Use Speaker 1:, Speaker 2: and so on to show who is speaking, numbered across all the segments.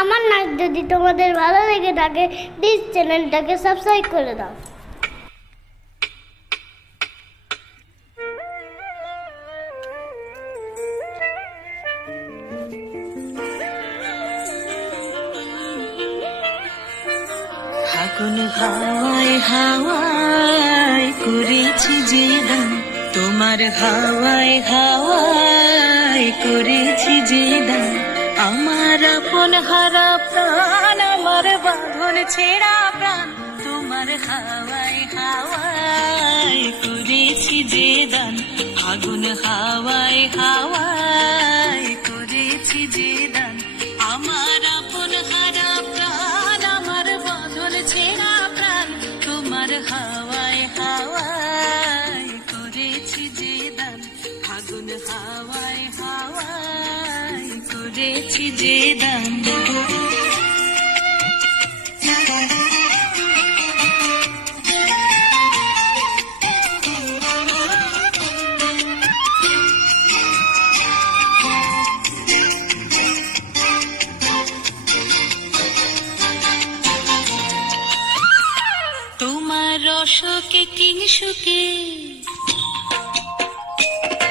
Speaker 1: আমার নাচ যদি তোমাদের ভালো লেগে থাকে প্লিজ চ্যানেলটাকে সাবস্ক্রাইব করে দাও।
Speaker 2: ফাগুন হাওয়ায় হাওয়ায় করেছি যে তোমার হাওয়ায় হাওয়ায় করেছি যে দান। আমার আপন হারা প্রাণ, আমার বাঁধন ছেঁড়া প্রাণ, তোমার হাওয়ায় হাওয়ায় করেছি যে দান ফাগুন হাওয়ায় হাওয়ায় করেছি যে দান। আমার আপন হারা প্রাণ, আমার বাঁধন ছেঁড়া প্রাণ, তোমার হাওয়ায় হাওয়ায় করেছি যে দান ফাগুন হাওয়ায় হাওয়ায় করেছি যে দান। তোমার রসকে কিংসুকে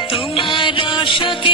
Speaker 2: তোমার রসকে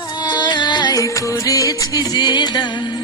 Speaker 2: করেছি যে দান।